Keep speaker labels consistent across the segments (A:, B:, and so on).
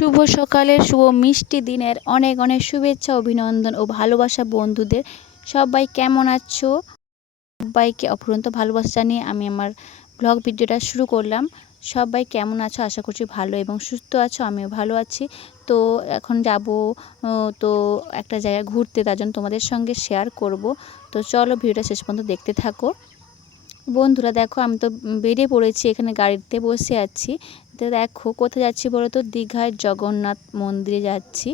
A: শুভ সকালের শুভ মিষ্টি দিনের অনেক অনেক শুভেচ্ছা, অভিনন্দন ও ভালোবাসা বন্ধুদের। সবাই কেমন আছো? সবাইকে অফুরন্ত ভালোবাসা জানিয়ে আমি আমার ব্লগ ভিডিওটা শুরু করলাম। সবাই কেমন আছো? আশা করছি ভালো এবং সুস্থ আছো, আমিও ভালো আছি। তো এখন যাব তো একটা জায়গা ঘুরতে, তার জন্য তোমাদের সঙ্গে শেয়ার করব। তো চলো ভিডিওটা শেষ পর্যন্ত দেখতে থাকো। বন্ধুরা দেখো, আমি তো বেরিয়ে পড়েছি, এখানে গাড়িতে বসে আছি। তো দেখো, কোথায় যাচ্ছি বলো তো দীঘায় জগন্নাথ মন্দিরে যাচ্ছি।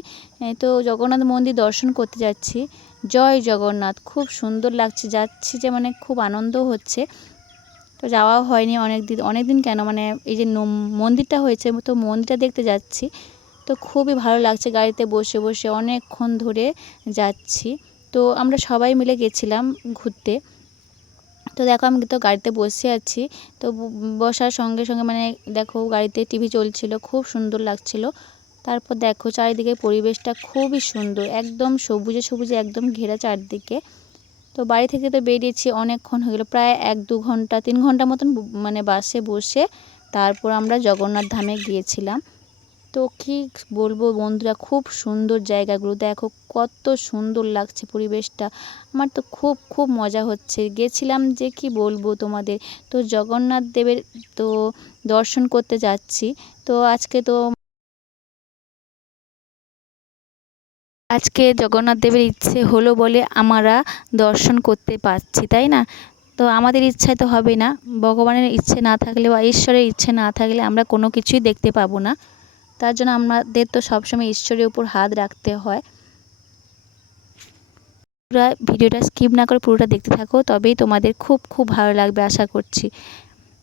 A: তো জগন্নাথ মন্দির দর্শন করতে যাচ্ছি। জয় জগন্নাথ, খুব সুন্দর লাগছে। যাচ্ছি যে মানে খুব আনন্দ হচ্ছে। তো যাওয়াও হয়নি অনেক দিন অনেক দিন কেন? মানে এই যে মন্দিরটা হয়েছে, তো মন্দিরটা দেখতে যাচ্ছি। তো খুবই ভালো লাগছে গাড়িতে বসে বসে অনেকক্ষণ ধরে যাচ্ছি। তো আমরা সবাই মিলে গেছিলাম ঘুরতে। তো দেখো আমি তো গাড়িতে বসে আছি। তো বসার সঙ্গে সঙ্গে মানে দেখো গাড়িতে টিভি চলছিল, খুব সুন্দর লাগছিল। তারপর দেখো চারিদিকে পরিবেশটা খুবই সুন্দর, একদম সবুজে সবুজে, একদম ঘেরা চারদিকে। তো বাড়ি থেকে তো বেরিয়েছি অনেকক্ষণ হয়ে গেলো, প্রায় এক দু ঘণ্টা, তিন ঘণ্টা মতন মানে বাসে বসে তারপর আমরা জগন্নাথ ধামে গিয়েছিলাম। তো কী বলব বন্ধুরা, খুব সুন্দর জায়গাগুলো। দেখো কত সুন্দর লাগছে পরিবেশটা। আমার তো খুব খুব মজা হচ্ছে। গেছিলাম যে কি বলব তোমাদের, তো জগন্নাথ দেবের তো দর্শন করতে যাচ্ছি। তো আজকে তো আজকে জগন্নাথ দেবের ইচ্ছে হলো বলে আমরা দর্শন করতে পারছি, তাই না? তো আমাদের ইচ্ছায় তো হবে না। ভগবানের ইচ্ছে না থাকলে বা ঈশ্বরের ইচ্ছে না থাকলে আমরা কোনো কিছুই দেখতে পাবো না। তার জন্য আমাদের তো সবসময় ঈশ্বরের উপর হাত রাখতে হয়। পুরো ভিডিওটা স্কিপ না করে পুরোটা দেখতে থাকো, তবেই তোমাদের খুব খুব ভালো লাগবে আশা করছি।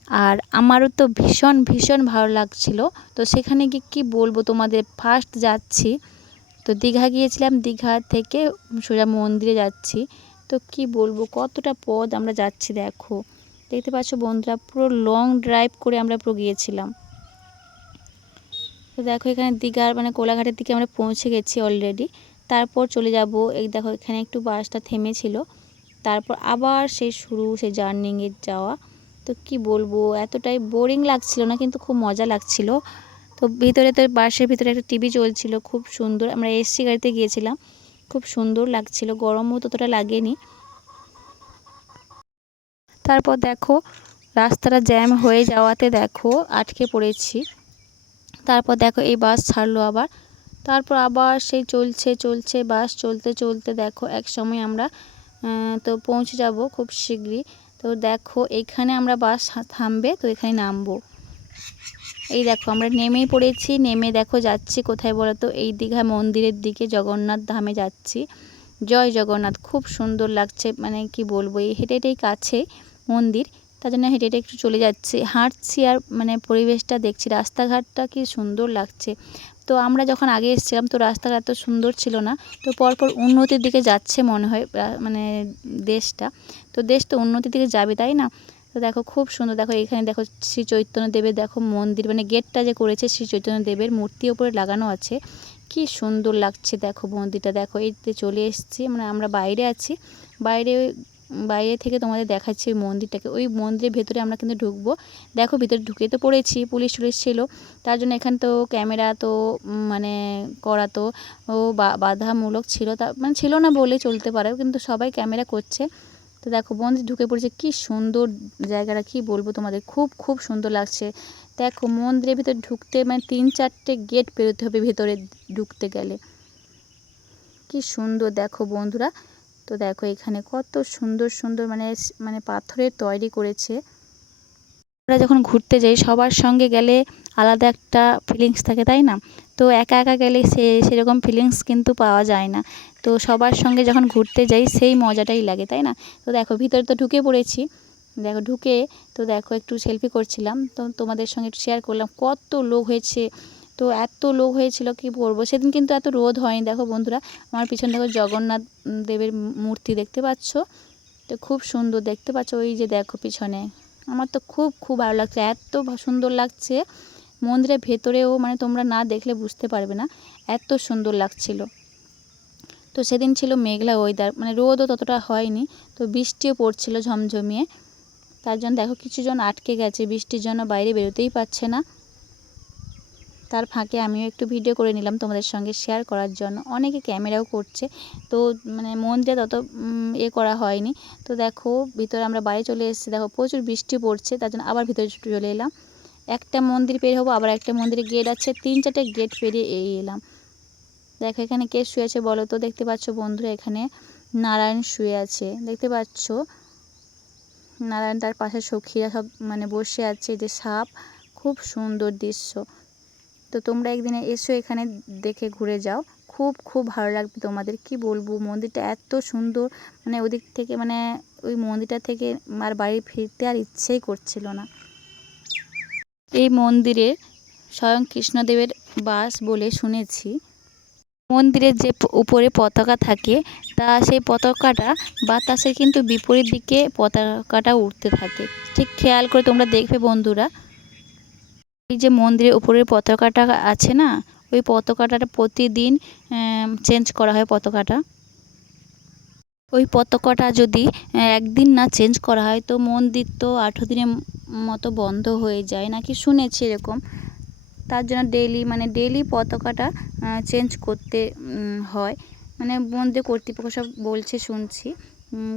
A: আর আমারও তো ভীষণ ভীষণ ভালো লাগছিল। তো সেখানে গিয়ে কী বলব, তোমাদের ফার্স্ট যাচ্ছি। তো দীঘা গিয়েছিলাম, দীঘা থেকে সোজা মন্দিরে যাচ্ছি। তো কি বলব, কতটা পথ আমরা যাচ্ছি দেখো। দেখতে পাচ্ছ বন্ধুরা, পুরো লং ড্রাইভ করে আমরা পুরো গিয়েছিলাম। তো দেখো এখানে দীঘার মানে কোলাঘাটের দিকে আমরা পৌঁছে গেছি অলরেডি তারপর চলে যাব, এই দেখো এখানে একটু বাসটা থেমেছিল। তারপর আবার সেই শুরু, সেই জার্নিংয়ে যাওয়া। তো কি বলব, এতটাই বোরিং লাগছিল না, কিন্তু খুব মজা লাগছিল। তো ভিতরে তো বাসের ভিতরে একটা টিভি চলছিল, খুব সুন্দর। আমরা এসি গাড়িতে গিয়েছিলাম, খুব সুন্দর লাগছিল, গরমও ততটা লাগেনি। তারপর দেখো, রাস্তাটা জ্যাম হয়ে যাওয়াতে দেখো, আটকে পড়েছি। তারপর দেখো এই বাস ছাড়লো আবার। তারপর আবার সেই চলছে চলছে বাস, চলতে চলতে দেখো এক সময় আমরা তো পৌঁছে যাব খুব শীঘ্রই। তো দেখো এইখানে আমরা বাস থামবে, তো এখানে নামবো। এই দেখো আমরা নেমেই পড়েছি, নেমে দেখো যাচ্ছি কোথায় বলো তো এই দীঘা মন্দিরের দিকে, জগন্নাথ ধামে যাচ্ছি। জয় জগন্নাথ, খুব সুন্দর লাগছে মানে কি বলব? এই হেঁটে হেঁটেই কাছে মন্দির। তার জন্য হেঁটে হেঁটে একটু চলে যাচ্ছি। হাঁটছি আর মানে পরিবেশটা দেখছি, রাস্তাঘাটটা কি সুন্দর লাগছে। তো আমরা যখন আগে এসেছিলাম তো রাস্তাঘাট এত সুন্দর ছিল না, তো পরপর উন্নতির দিকে যাচ্ছে মনে হয় মানে দেশটা। তো দেশ তো উন্নতির দিকে যাবে, তাই না? তো দেখো খুব সুন্দর, দেখো এখানে দেখো শ্রী চৈতন্য দেবের দেখো মন্দির মানে গেটটা যে করেছে শ্রী চৈতন্য দেবের মূর্তি ওপরে লাগানো আছে। কি সুন্দর লাগছে দেখো মন্দিরটা, দেখো এইতে চলে এসেছি মানে আমরা বাইরে আছি। বাইরে বাইরে থেকে তোমাদের দেখাচ্ছি ওই মন্দিরটাকে। ওই মন্দিরের ভেতরে আমরা কিন্তু ঢুকবো। দেখো ভিতরে ঢুকে তো পড়েছি, পুলিশ টুলিশ ছিল। তার জন্য এখানে তো ক্যামেরা তো মানে করা তো, ও বাধামূলক ছিল। তা মানে ছিল না বলে চলতে পারে, কিন্তু সবাই ক্যামেরা করছে। তো দেখো মন্দির ঢুকে পড়েছে, কি সুন্দর জায়গাটা, কি বলব তোমাদের? খুব খুব সুন্দর লাগছে। দেখো মন্দিরের ভিতরে ঢুকতে মানে তিন চারটে গেট পেরোতে হবে ভেতরে ঢুকতে গেলে। কি সুন্দর দেখো বন্ধুরা। তো দেখো এখানে কত সুন্দর সুন্দর মানে মানে পাথরের তৈরি করেছে। আমরা যখন ঘুরতে যাই, সবার সঙ্গে গেলে আলাদা একটা ফিলিংস থাকে, তাই না? তো একা একা গেলে সে, সেরকম ফিলিংস কিন্তু পাওয়া যায় না। তো সবার সঙ্গে যখন ঘুরতে যাই, সেই মজাটাই লাগে, তাই না? তো দেখো, ভিতরে তো ঢুকে পড়েছি। দেখো, ঢুকে তো দেখো, একটু সেলফি করছিলাম। তো তোমাদের সঙ্গে একটু শেয়ার করলাম, কত লোক হয়েছে তো এত লোক হয়েছিল, কি বলব? সেদিন কিন্তু এত রোদ হয়নি। দেখো বন্ধুরা, আমার পিছন দেখো জগন্নাথ দেবের মূর্তি দেখতে পাচ্ছ? তো খুব সুন্দর দেখতে পাচ্ছ। ওই যে দেখো পিছনে, আমার তো খুব খুব ভালো লাগছে। এত সুন্দর লাগছে। মন্দিরের ভেতরেও মানে তোমরা না দেখলে বুঝতে পারবে না, এত সুন্দর লাগছিল। তো সেদিন ছিল মেঘলা ওয়েদার মানে রোদও ততটা হয়নি। তো বৃষ্টিও পড়ছিল ঝমঝমিয়ে। তার জন্য দেখো কিছুজন আটকে গেছে। বৃষ্টির জন্য বাইরে বেরোতেই পারছে না। তার ফাঁকে আমিও একটু ভিডিও করে নিলাম তোমাদের সঙ্গে শেয়ার করার জন্য। অনেকে ক্যামেরাও করছে। তো মানে মন্দিরে তত এ করা হয়নি। তো দেখো, ভিতরে আমরা বাইরে চলে এসেছি। দেখো, প্রচুর বৃষ্টি পড়ছে, তার জন্য আবার ভিতরে চলে এলাম। একটা মন্দির পেরিয়ে হব, আবার একটা মন্দিরে গেট আছে। তিন চারটে গেট পেরিয়ে এই এলাম। দেখো, এখানে কে শুয়ে আছে বলো তো? দেখতে পাচ্ছ বন্ধুরা, এখানে নারায়ণ শুয়ে আছে। দেখতে পাচ্ছ? নারায়ণ তার পাশে সখীরা সব মানে বসে আছে। যে সাপ, খুব সুন্দর দৃশ্য। তো তোমরা একদিনে এসো এখানে দেখে ঘুরে যাও। খুব খুব ভালো লাগবে তোমাদের। কি বলব, মন্দিরটা এত সুন্দর। মানে ওদিক থেকে মানে ওই মন্দিরটা থেকে আর বাড়ি ফিরতে আর ইচ্ছেই করছিল না। এই মন্দিরে স্বয়ং কৃষ্ণদেবের বাস বলে শুনেছি। মন্দিরের যে উপরে পতাকা থাকে, তা সেই পতাকাটা বাতাসে কিন্তু বিপরীত দিকে পতাকাটা উঠতে থাকে। ঠিক খেয়াল করে তোমরা দেখবে বন্ধুরা। এই যে মন্দিরের উপরের পতাকাটা আছে না, ওই পতাকাটা প্রতিদিন চেঞ্জ করা হয় পতাকাটা। ওই পতাকাটা যদি একদিন না চেঞ্জ করা হয়, তো মন্দির তো আঠেরো দিনের মতো বন্ধ হয়ে যায় নাকি? শুনেছি এরকম। তার জন্য ডেলি মানে ডেলি পতাকাটা চেঞ্জ করতে হয়। মানে মন্দির কর্তৃপক্ষ সব বলছে, শুনছি।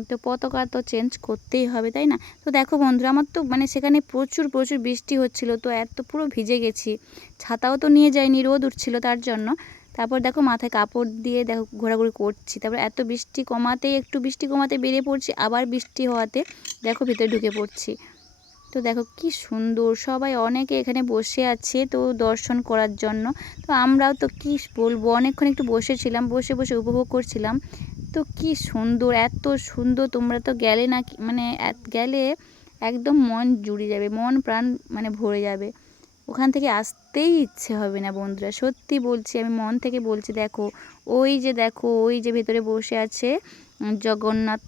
A: তো পতাকা তো চেঞ্জ করতেই হবে, তাই না? তো দেখো বন্ধুরা, আমার তো মানে সেখানে প্রচুর প্রচুর বৃষ্টি হচ্ছিল, তো এত পুরো ভিজে গেছি। ছাতাও তো নিয়ে যাইনি, রোদ উঠছিল তার জন্য। তারপর দেখো মাথায় কাপড় দিয়ে দেখো ঘোরাঘুরি করছি, তারপর এত বৃষ্টি কমাতেই, একটু বৃষ্টি কমাতে বেরিয়ে পড়ছি, আবার বৃষ্টি হওয়াতে দেখো ভিতরে ঢুকে পড়ছি। তো দেখো কি সুন্দর, সবাই অনেকে এখানে বসে আছে তো দর্শন করার জন্য। তো আমরাও তো কি বলব, অনেকক্ষণ একটু বসেছিলাম, বসে বসে উপভোগ করছিলাম। তো কি সুন্দর, এত সুন্দর, তোমরা তো গেলে না মানে গেলে একদম মন জুড়ে যাবে, মন প্রাণ মানে ভরে যাবে। ওখান থেকে আসতেই ইচ্ছে হবে না বন্ধুরা, সত্যি বলছি, আমি মন থেকে বলছি, দেখো, ওই যে দেখো, ওই যে ভেতরে বসে আছে জগন্নাথ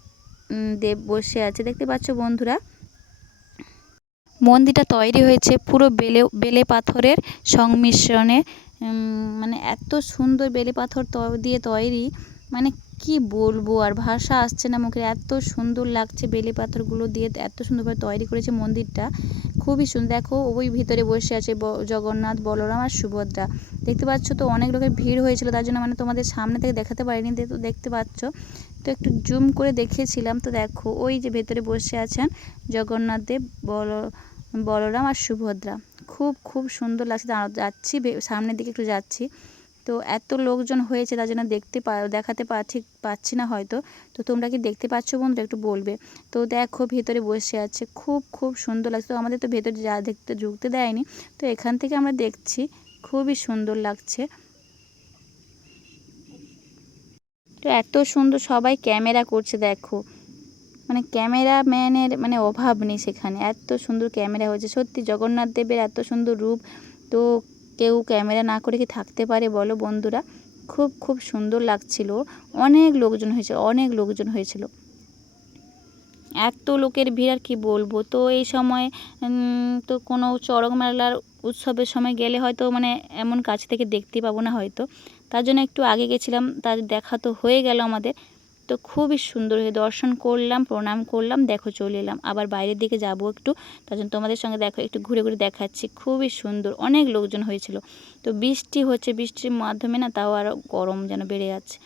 A: দেব বসে আছে, দেখতে পাচ্ছ বন্ধুরা? মন্দিরটা তৈরি হয়েছে পুরো বেলে বেলে পাথরের সংমিশ্রণে মানে এত সুন্দর বেলে পাথর দিয়ে তৈরি মানে কি বলব? আর ভাষা আসছে না মুখে এত সুন্দর লাগছে বেলে পাথরগুলো দিয়ে, এত সুন্দরভাবে তৈরি করেছে মন্দিরটা। খুবই সুন্দর দেখো, ওই ভিতরে বসে আছে জগন্নাথ, বলরাম আর সুভদ্রা। দেখতে পাচ্ছ তো অনেক লোকের ভিড় হয়েছিল, তার জন্য মানে তোমাদের সামনে থেকে দেখাতে পারিনি তো দেখতে পাচ্ছ। তো একটু জুম করে দেখিয়েছিলাম তো দেখো, ওই যে ভেতরে বসে আছেন জগন্নাথ দেব, বল, বলরাম আর সুভদ্রা। খুব খুব সুন্দর লাগছে। দাঁড়া যাচ্ছি সামনের দিকে একটু যাচ্ছি। তো এত লোকজন হয়েছে তার জন্য দেখতে পা, দেখাতে ঠিক পাচ্ছি না হয়তো। তো তোমরা কি দেখতে পাচ্ছ বন্ধুরা একটু বলবে? তো দেখো ভেতরে বসে আছে, খুব খুব সুন্দর লাগছে। তো আমাদের তো ভেতরে যা দেখতে ঢুকতে দেয়নি। তো এখান থেকে আমরা দেখছি, খুবই সুন্দর লাগছে। তো এত সুন্দর সবাই ক্যামেরা করছে, দেখো। মানে ক্যামেরাম্যানের মানে অভাব নেই সেখানে। এত সুন্দর ক্যামেরা হয়েছে। সত্যি জগন্নাথ দেবের এত সুন্দর রূপ। তো কেউ ক্যামেরা না করে কি থাকতে পারে বলো বন্ধুরা? খুব খুব সুন্দর লাগছিল। অনেক লোকজন হয়েছিল অনেক লোকজন হয়েছিল। এত লোকের ভিড় আর কি বলব? তো এই সময় তো কোনো চড়ক মেলার উৎসবের সময় গেলে হয়তো মানে এমন কাছ থেকে দেখতে পাবো না হয়তো। তার জন্য একটু আগে গেছিলাম, তার দেখা তো হয়ে গেল আমাদের। তো খুবই সুন্দর হয়ে দর্শন করলাম, প্রণাম করলাম, দেখো চলে এলাম। আবার বাইরের দিকে যাব একটু তার জন্য তোমাদের সঙ্গে দেখো, একটু ঘুরে ঘুরে দেখাচ্ছি। খুবই সুন্দর, অনেক লোকজন হয়েছিল। তো বৃষ্টি হচ্ছে, বৃষ্টির মাধ্যমে না তাও আরও গরম যেন বেড়ে যাচ্ছে।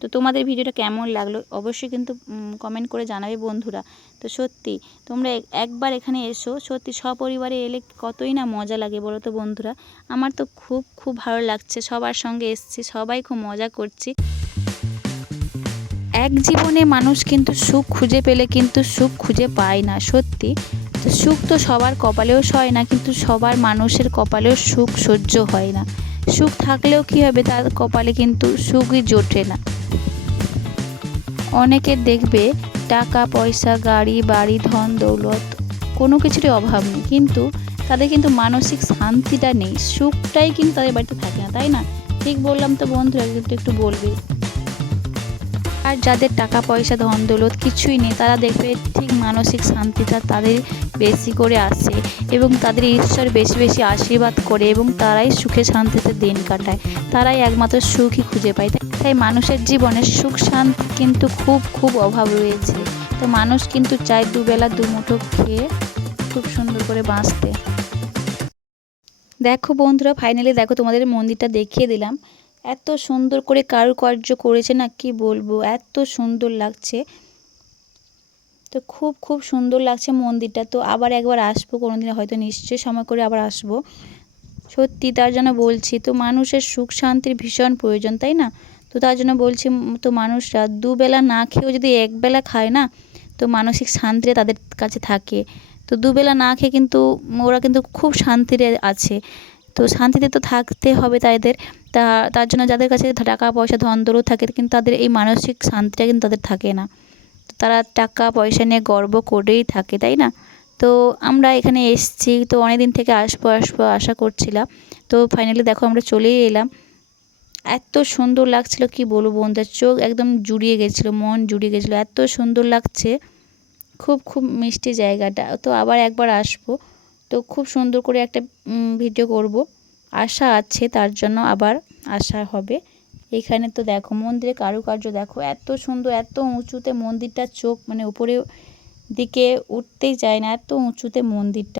A: তো তোমাদের ভিডিওটা কেমন লাগল? অবশ্যই কিন্তু কমেন্ট করে জানাবে বন্ধুরা। তো সত্যি, তোমরা একবার এখানে এসো। সত্যি সপরিবারে এলে কতই না মজা লাগে বলো তো বন্ধুরা। আমার তো খুব খুব ভালো লাগছে। সবার সঙ্গে এসছি, সবাই খুব মজা করছি। এক জীবনে মানুষ কিন্তু সুখ খুঁজে পেলে কিন্তু সুখ খুঁজে পায় না, সত্যি। তো সুখ তো সবার কপালেও সয় না, কিন্তু সবার মানুষের কপালেও সুখ সহ্য হয় না। সুখ থাকলেও কী হবে? তার কপালে কিন্তু সুখই জোটে না। অনেকের দেখবে টাকা, পয়সা, গাড়ি, বাড়ি, ধন, দৌলত, কোনো কিছুরই অভাব নেই। কিন্তু তাদের কিন্তু মানসিক শান্তিটা নেই। সুখটাই কিন্তু তাদের বাড়িতে থাকে না, তাই না? ঠিক বললাম তো বন্ধুরা, কিন্তু একটু বলবে। আর যাদের টাকা, পয়সা, ধন, দৌলত কিছুই নেই, তারা দেখবে ঠিক মানসিক শান্তিটা তাদের বেশি করে আসে এবং তাদের ঈশ্বর বেশি বেশি আশীর্বাদ করে এবং তারাই সুখে শান্তিতে দিন কাটায়। তারাই একমাত্র সুখই খুঁজে পায়। তাই- মানুষের জীবনে সুখ, শান্তি কিন্তু খুব খুব অভাব রয়েছে। তো মানুষ কিন্তু চায় দুবেলা দুমুঠো খেয়ে খুব সুন্দর করে বাঁচতে। দেখো বন্ধুরা ফাইনালি দেখো তোমাদের মন্দিরটা দেখিয়ে দিলাম। এত সুন্দর করে কারুকার্য করেছে না কি বলব? এত সুন্দর লাগছে। তো খুব খুব সুন্দর লাগছে মন্দিরটা। তো আবার একবার আসব কোনোদিন হয়তো নিশ্চয়ই সময় করে আবার আসব। সত্যি তার জন্য বলছি, তো মানুষের সুখ শান্তির ভীষণ প্রয়োজন, তাই না? তো তার জন্য বলছি, তো মানুষরা দুবেলা না খেয়েও যদি একবেলা খায় না, তো মানসিক শান্তিতে তাদের কাছে থাকে। তো দুবেলা না খেয়ে কিন্তু ওরা কিন্তু খুব শান্তিতে আছে। তো শান্তিতে তো থাকতে হবে তাদের। তা, তার জন্য যাদের কাছে টাকা, পয়সা, ধন, দৌলত থাকে, কিন্তু তাদের এই মানসিক শান্তিটা কিন্তু তাদের থাকে না। তারা টাকা, পয়সা নিয়ে গর্ব করেই থাকে, তাই না? তো আমরা এখানে এসছি, তো অনেক দিন থেকে আসব আসব, আশা করছিলাম। তো ফাইনালি দেখো আমরা চলেই এলাম। এত সুন্দর লাগছিল, কি বলব বন্ধুদের চোখ একদম জুড়িয়ে গেছিল, মন জুড়িয়ে গেছিল। এত সুন্দর লাগছে, খুব খুব মিষ্টি জায়গাটা। তো আবার একবার আসব। তো খুব সুন্দর করে একটা ভিডিও করব। আশা আছে তার জন্য আবার আশা হবে। এখানে তো দেখো মন্দিরে কারুকার্য দেখো, এত সুন্দর, এত উঁচুতে মন্দিরটার চোখ মানে উপরে দিকে উঠতেই যায় না, এত উঁচুতে মন্দিরটা।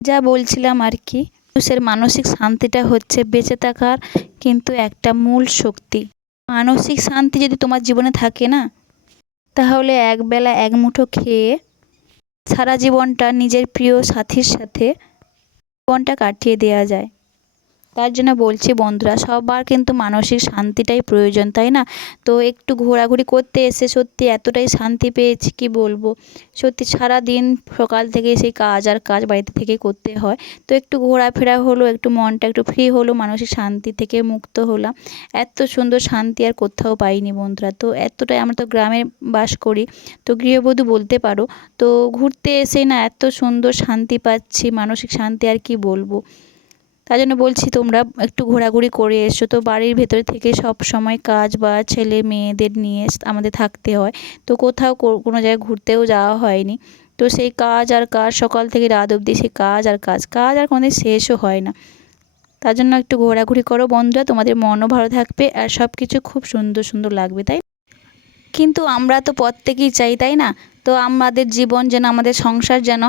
A: যা বলছিলাম আর কি, মানুষের মানসিক শান্তিটা হচ্ছে বেঁচে থাকার কিন্তু একটা মূল শক্তি। মানসিক শান্তি যদি তোমার জীবনে থাকে না, তাহলে একবেলা এক মুঠো খেয়ে সারা জীবনটা নিজের প্রিয় সাথীর সাথে জীবনটা কাটিয়ে দেওয়া যায়। তার জন্য বলছি, বন্ধুরা, সবার কিন্তু মানসিক শান্তিটাই প্রয়োজন, তাই না? তো একটু ঘোরাঘুরি করতে এসে সত্যি এতটাই শান্তি পেয়েছি, কি বলব? সত্যি সারা দিন সকাল থেকে সেই কাজ আর কাজ বাড়িতে থেকে করতে হয়। তো একটু ঘোরাফেরা হলো, একটু মনটা একটু ফ্রি হলো, মানসিক শান্তি থেকে মুক্ত হলাম। এত সুন্দর শান্তি আর কোথাও পাইনি বন্ধুরা। তো এতটাই আমরা তো গ্রামে বাস করি। তো গৃহবধূ বলতে পারো, তো ঘুরতে এসে না এত সুন্দর শান্তি পাচ্ছি, মানসিক শান্তি আর কি বলব? তাই জন্য বলছি তোমরা একটু ঘোরাঘুরি করে এসো। তো বাড়ির ভেতরে থেকে সব সময় কাজ বা ছেলে মেয়েদের নিয়ে আমাদের থাকতে হয়। তো কোথাও কোনো জায়গায় ঘুরতেও যাওয়া হয়নি। তো সেই কাজ আর কাজ, সকাল থেকে রাত অবধি সেই কাজ আর কাজ কাজ আর কোনোদিন শেষও হয় না। তার জন্য একটু ঘোরাঘুরি করো বন্ধুরা, তোমাদের মনও ভালো থাকবে আর সব কিছু খুব সুন্দর সুন্দর লাগবে, তাই কিন্তু আমরা তো প্রত্যেকেই চাই, তাই না? তো আমাদের জীবন যেন, আমাদের সংসার যেন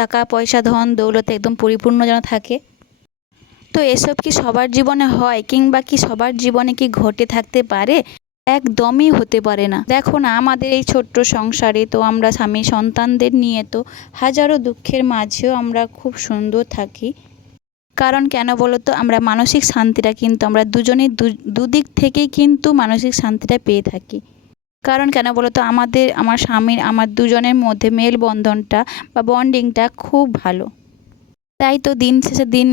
A: টাকা, পয়সা, ধন, দৌলতে একদম পরিপূর্ণ যেন থাকে। তো এসব কি সবার জীবনে হয় কিংবা কি সবার জীবনে কি ঘটে থাকতে পারে? একদমই হতে পারে না। দেখো না, আমাদের এই ছোট্ট সংসারে তো আমরা স্বামী সন্তানদের নিয়ে তো হাজারো দুঃখের মাঝেও আমরা খুব সুন্দর থাকি। কারণ কেন বলো তো, আমরা মানসিক শান্তিটা কিন্তু আমরা দুজনেই দুদিক থেকেই কিন্তু মানসিক শান্তিটা পেয়ে থাকি। কারণ কেন বলো তো, আমাদের, আমার স্বামীর, আমার দুজনের মধ্যে মেলবন্ধনটা বা বন্ডিংটা খুব ভালো। তাই তো দিন শেষে দিন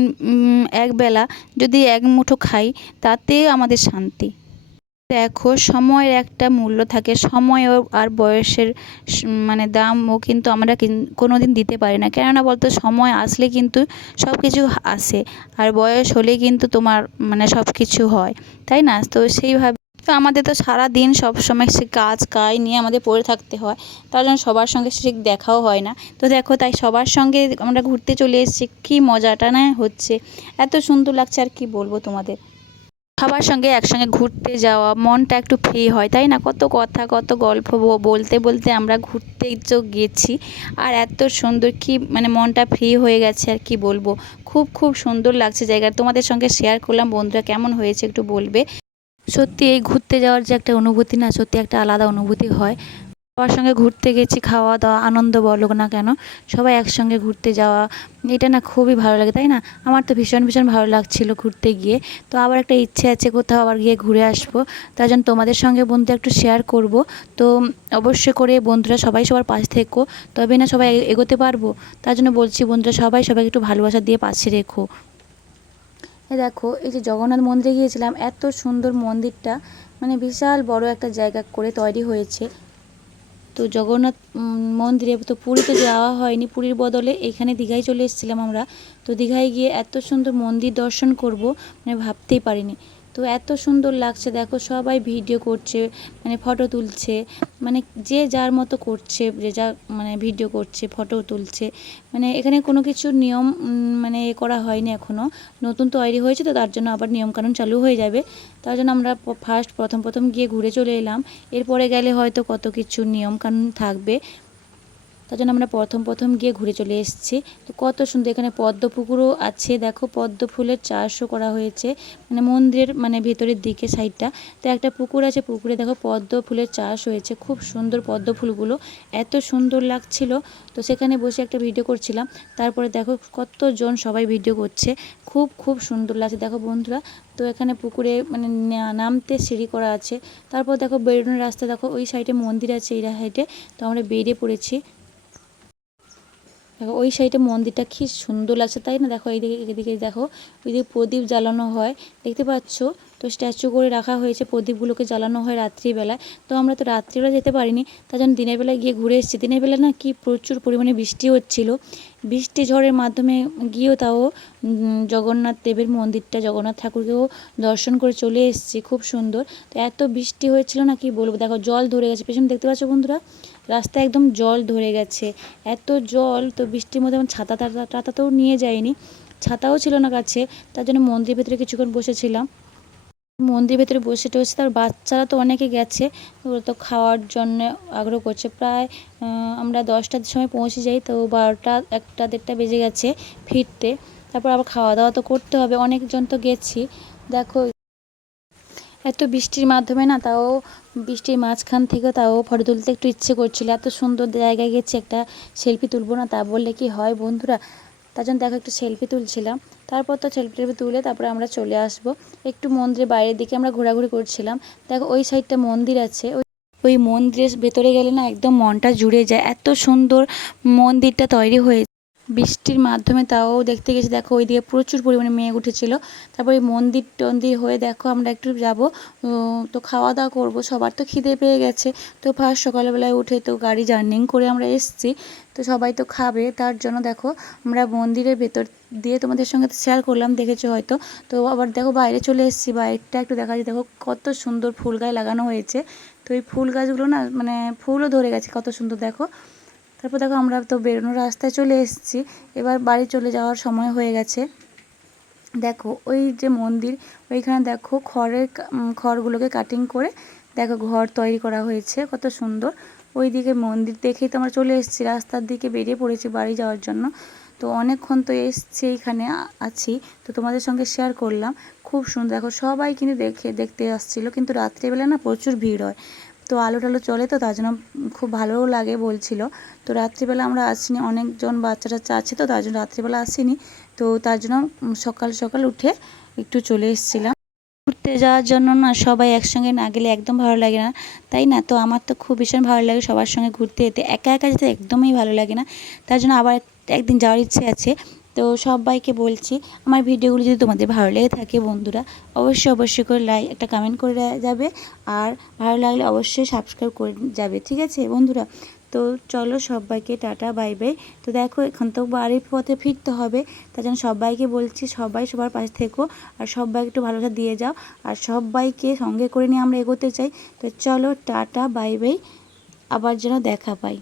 A: একবেলা যদি এক মুঠো খাই, তাতে আমাদের শান্তি। দেখো, সময়ের একটা মূল্য থাকে, সময় আর বয়সের মানে দামও কিন্তু আমরা কোনো দিন দিতে পারি না। কেননা বলতো, সময় আসলে কিন্তু সব কিছু আসে, আর বয়স হলে কিন্তু তোমার মানে সব কিছু হয়। তাই না? তো সেইভাবে তো আমাদের তো সারা দিন সব সময় সে কাজ কাজ নিয়ে আমাদের পড়ে থাকতে হয়। তার জন্য সবার সঙ্গে সে দেখাও হয় না। তো দেখো, তাই সবার সঙ্গে আমরা ঘুরতে চলে এসেছি। কী মজাটা না হচ্ছে? এত সুন্দর লাগছে, আর কি বলব তোমাদের? সবার সঙ্গে একসঙ্গে ঘুরতে যাওয়া, মনটা একটু ফ্রি হয়, তাই না? কত কথা, কত গল্প বলতে বলতে আমরা ঘুরতে তো গেছি। আর এত সুন্দর, কি মানে মনটা ফ্রি হয়ে গেছে, আর কি বলব? খুব খুব সুন্দর লাগছে জায়গা তোমাদের সঙ্গে শেয়ার করলাম। বন্ধুরা কেমন হয়েছে একটু বলবে? সত্যি এই ঘুরতে যাওয়ার যে একটা অনুভূতি না, সত্যি একটা আলাদা অনুভূতি হয়। সবার সঙ্গে ঘুরতে গেছি, খাওয়া দাওয়া, আনন্দ বলো না কেন, সবাই একসঙ্গে ঘুরতে যাওয়া, এটা না খুবই ভালো লাগে, তাই না? আমার তো ভীষণ ভীষণ ভালো লাগছিল ঘুরতে গিয়ে। তো আবার একটা ইচ্ছে আছে কোথাও আবার গিয়ে ঘুরে আসব। তার জন্য তোমাদের সঙ্গে বন্ধু একটু শেয়ার করব। তো অবশ্যই করে বন্ধুরা সবাই সবার পাশ থেকো তবে না সবাই এগোতে পারব। তার জন্য বলছি বন্ধুরা সবাই সবাই একটু ভালোবাসা দিয়ে পাশে রেখো। দেখো, এই যে জগন্নাথ মন্দিরে গিয়েছিলাম, এত সুন্দর মন্দিরটা মানে বিশাল বড় একটা জায়গা করে তৈরি হয়েছে। তো জগন্নাথ মন্দিরে তো পুরীতে যাওয়া হয়নি, পুরীর বদলে এখানে দীঘায় চলে এসেছিলাম আমরা। তো দীঘায় গিয়ে এত সুন্দর মন্দির দর্শন করব মানে ভাবতেই পারিনি। তো এত সুন্দর লাগছে, দেখো সবাই ভিডিও করছে মানে ফটো তুলছে মানে যে যার মতো করছে, যে যা মানে ভিডিও করছে ফটো তুলছে মানে এখানে কোনো কিছু নিয়ম মানে এ করা হয়নি এখনও নতুন তৈরি হয়েছে তো তার জন্য আবার নিয়মকানুন চালু হয়ে যাবে, তার জন্য আমরা ফার্স্ট প্রথম প্রথম গিয়ে ঘুরে চলে এলাম, এরপরে গেলে হয়তো কত কিছু নিয়মকানুন থাকবে তার জন্য আমরা প্রথম প্রথম গিয়ে ঘুরে চলে এসেছি। তো কত সুন্দর এখানে পদ্ম পুকুরও আছে। দেখো পদ্ম ফুলের চাষও করা হয়েছে। মানে মন্দিরের মানে ভেতরের দিকে সাইডটা তো একটা পুকুর আছে, পুকুরে দেখো পদ্ম ফুলের চাষ হয়েছে। খুব সুন্দর পদ্ম ফুলগুলো এত সুন্দর লাগছিল। তো সেখানে বসে একটা ভিডিও করছিলাম। তারপরে দেখো কতজন সবাই ভিডিও করছে। খুব খুব সুন্দর লাগছে। দেখো বন্ধুরা, তো এখানে পুকুরে মানে নামতে সিঁড়ি করা আছে। তারপর দেখো বেরোনোর রাস্তা। দেখো ওই সাইডে মন্দির আছে, এই সাইডে তো আমরা বেরিয়ে পড়েছি। দেখো, ওই সাইডে মন্দিরটা কি সুন্দর লাগছে, তাই না? দেখো, এইদিকে, এদিকে দেখো, ওইদিকে প্রদীপ জ্বালানো হয়। দেখতে পাচ্ছ? তো স্ট্যাচু করে রাখা হয়েছে, প্রদীপগুলোকে জ্বালানো হয় রাত্রিবেলায়। তো আমরা তো রাত্রিবেলা যেতে পারিনি, তার জন্য দিনের বেলায় গিয়ে ঘুরে এসেছি। দিনের বেলা না কি প্রচুর পরিমাণে বৃষ্টি হচ্ছিল। বৃষ্টি ঝড়ের মাধ্যমে গিয়েও তাও জগন্নাথ দেবের মন্দিরটা, জগন্নাথ ঠাকুরকেও দর্শন করে চলে এসেছি, খুব সুন্দর। তো এত বৃষ্টি হয়েছিল না কি বলব? দেখো, জল ধরে গেছে। পেছনে দেখতে পাচ্ছ বন্ধুরা? রাস্তায় একদম জল ধরে গেছে। এত জল, তো বৃষ্টির মধ্যে আমার ছাতা টাতা টাতাতেও নিয়ে যায়নি। ছাতাও ছিল না কাছে তার জন্য মন্দির ভেতরে কিছুক্ষণ বসেছিলাম। মন্দির ভেতরে বসে টসে তার বাচ্চারা তো অনেকে গেছে, ওরা তো খাওয়ার জন্য আগ্রহ করছে। প্রায় আমরা দশটার সময় পৌঁছে যাই, তো বারোটা, একটা দেড়টা বেজে গেছে ফিরতে। তারপর আবার খাওয়া দাওয়া তো করতে হবে, অনেকজন তো গেছি। দেখো এত বৃষ্টির মাধ্যমে না তাও বৃষ্টির মাঝখান থেকে তাও ফটো তুলতে একটু ইচ্ছে করছিল। এত সুন্দর জায়গায় গেছি একটা সেলফি তুলবো না তা বললে কি হয় বন্ধুরা? তার জন্য দেখো একটু সেলফি তুলছিলাম। তারপর তো সেলফি টেলফি তুলে তারপরে আমরা চলে আসব। একটু মন্দিরের বাইরের দিকে আমরা ঘোরাঘুরি করছিলাম। দেখো ওই সাইডটা মন্দির আছে। ওই ওই মন্দিরের ভেতরে গেলে না একদম মনটা জুড়ে যায়। এত সুন্দর মন্দিরটা তৈরি হয়েছে বৃষ্টির মাধ্যমে তাও দেখতে গেছি, দেখো ওইদিকে প্রচুর পরিমাণে মেঘ উঠেছিল। তারপরে ওই মন্দির টন্দির হয়ে দেখো আমরা একটু যাব। তো খাওয়া দাওয়া করব, সবার তো খিদে পেয়ে গেছে। তো ফার্স্ট সকালবেলায় উঠে তো গাড়ি জার্নিং করে আমরা এসেছি, তো সবাই তো খাবে। তার জন্য দেখো আমরা মন্দিরের ভেতর দিয়ে তোমাদের সঙ্গে শেয়ার করলাম, দেখেছ হয়তো। তো আবার দেখো বাইরে চলে এসেছি, বাইরটা একটু দেখা যায়। দেখো কত সুন্দর ফুল গায়ে লাগানো হয়েছে। তো এই ফুল গাছগুলো না মানে ফুলও ধরে গেছে, কত সুন্দর, দেখো। তারপর দেখো আমরা তো বেরোনোর রাস্তায় চলে এসেছি। এবার বাড়ি চলে যাওয়ার সময় হয়ে গেছে। দেখো ওই যে মন্দির, ওইখানে দেখো খড়ের খড়গুলোকে কাটিং করে দেখো ঘর তৈরি করা হয়েছে, কত সুন্দর। ওই দিকে মন্দির দেখেই তো আমরা চলে এসেছি, রাস্তার দিকে বেরিয়ে পড়েছি বাড়ি যাওয়ার জন্য। তো অনেকক্ষণ তো এসছি এইখানে আছি, তো তোমাদের সঙ্গে শেয়ার করলাম। খুব সুন্দর, দেখো সবাই কিন্তু দেখে, দেখতে আসছিল, কিন্তু রাত্রিবেলা না প্রচুর ভিড় হয়। তো আলো টালো চলে তো, তার জন্য খুব ভালোও লাগে বলছিল। তো রাত্রিবেলা আমরা আসিনি, অনেকজন বাচ্চা টাচ্চা আছে তো, তার জন্য রাত্রিবেলা আসিনি। তো তার জন্য সকাল সকাল উঠে একটু চলে এসেছিলাম। ঘুরতে যাওয়ার জন্য না সবাই একসঙ্গে না গেলে একদম ভালো লাগে না, তাই না? তো আমার তো খুব ভীষণ ভালো লাগে সবার সঙ্গে ঘুরতে যেতে। একা একা যেতে একদমই ভালো লাগে না। তার জন্য আবার একদিন যাওয়ার ইচ্ছে আছে। তো সবাইকে বলছি, আমার ভিডিওগুলো যদি তোমাদের ভালো লেগে থাকে বন্ধুরা, অবশ্যই অবশ্যই করে লাইক একটা কমেন্ট করে যাবে। আর ভালো লাগলে অবশ্যই সাবস্ক্রাইব করে যাবে, ঠিক আছে বন্ধুরা? তো চলো সবাইকে টাটা বাই বাই তো দেখো, এখান তো বাড়ির পথে ফিরতে হবে, তার জন্য সবাইকে বলছি, সবাই সবার পাশে থেকো, আর সবাইকে একটু ভালোবাসা দিয়ে যাও, আর সবাইকে সঙ্গে করে নিয়ে আমরা এগোতে চাই। তো চলো, টাটা বাই বাই আবার যেন দেখা পাই।